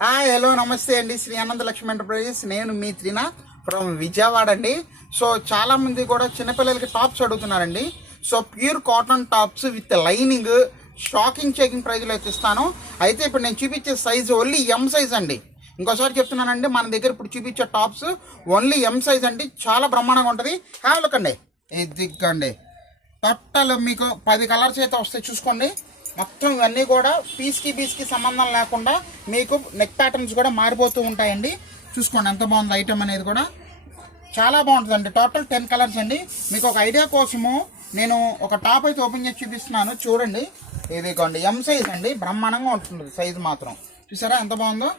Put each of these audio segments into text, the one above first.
Hi hello నమస్తే అండి. శ్రీ అనంత Lakshmi enterprises. నేను మీ త్రినా ఫ్రమ్ విజయవాడ అండి. సో చాలామంది కూడా చిన్నపిల్లలకి టాప్స్ అడుగుతున్నారండి. So pure cotton tops with lining shocking checking ప్రైజ్లో అయితే ఇస్తాను. అయితే ఇప్పుడు నేను చూపించే సైజు ఓన్లీ ఎం సైజ్ అండి. ఇంకోసారి చెప్తున్నానండి, మన దగ్గర ఇప్పుడు చూపించే టాప్స్ ఓన్లీ ఎం సైజ్ అండి. చాలా బ్రహ్మాండంగా ఉంటుంది. హ్యావ్ లుక్ అండి. ఇదిగండి టోటల్ మీకు 10 కలర్స్ అయితే వస్తాయి. చూసుకోండి, మొత్తం ఇవన్నీ కూడా పీస్కి సంబంధం లేకుండా మీకు నెక్ ప్యాటర్న్స్ కూడా మారిపోతూ ఉంటాయండి. చూసుకోండి ఎంత బాగుంది ఐటమ్ అనేది కూడా చాలా బాగుంటుందండి. టోటల్ 10 కలర్స్ అండి. మీకు ఒక ఐడియా కోసము నేను ఒక టాప్ అయితే ఓపెన్ చేసి చూపిస్తున్నాను. చూడండి, ఇదిగోండి ఎం సైజ్ అండి. బ్రహ్మాండంగా ఉంటుంది సైజు మాత్రం. చూసారా ఎంత బాగుందో.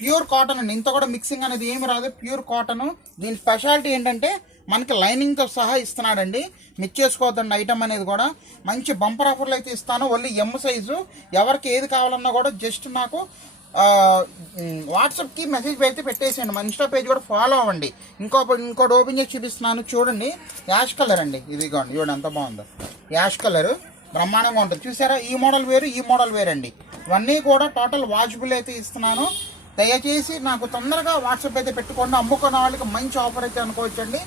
ప్యూర్ కాటన్ అండి. ఇంత కూడా మిక్సింగ్ అనేది ఏమి రాదు. Pure cotton. దీని స్పెషాలిటీ ఏంటంటే మనకి లైనింగ్తో సహా ఇస్తున్నాడండి. మిక్స్ చేసుకోవద్దండి ఐటమ్ అనేది కూడా. మంచి బంపర్ ఆఫర్లు అయితే ఇస్తాను. Only M size. ఎవరికి ఏది కావాలన్నా కూడా జస్ట్ నాకు వాట్సాప్కి మెసేజ్ అయితే పెట్టేసేయండి. మన ఇన్స్టా పేజ్ కూడా ఫాలో అవ్వండి. ఇంకోటి ఓపెన్ చేసి చూపిస్తున్నాను. చూడండి, యాష్ కలర్ అండి. ఇదిగోండి, చూడండి ఎంత బాగుందో. యాష్ కలర్ బ్రహ్మాండంగా ఉంటుంది. చూసారా, ఈ మోడల్ వేరు, ఈ మోడల్ వేరండి. ఇవన్నీ కూడా టోటల్ వాషబుల్ అయితే ఇస్తున్నాను. దయచేసి నాకు తొందరగా వాట్సాప్ అయితే పెట్టుకోండి. అమ్ముకున్న వాళ్ళకి మంచి ఆఫర్ అయితే అనుకోవచ్చండి.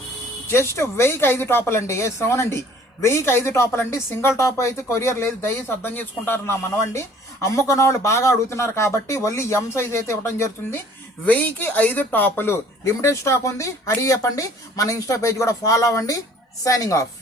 జస్ట్ 1000కి 5 టాపులండి. అవునండి, 1000కి 5 టాపులండి. సింగిల్ టాప్ అయితే కొరియర్ లేదు. దయచేసి అర్థం చేసుకుంటారు నా మనవండి. అమ్ముకున్న వాళ్ళు బాగా అడుగుతున్నారు కాబట్టి ఓన్లీ ఎం సైజ్ అయితే ఇవ్వడం జరుగుతుంది. 1000కి 5 టాపులు. లిమిటెడ్ స్టాక్ ఉంది. హరి చెప్పండి. మన ఇన్స్టా పేజ్ కూడా ఫాలో అవ్వండి. Signing off.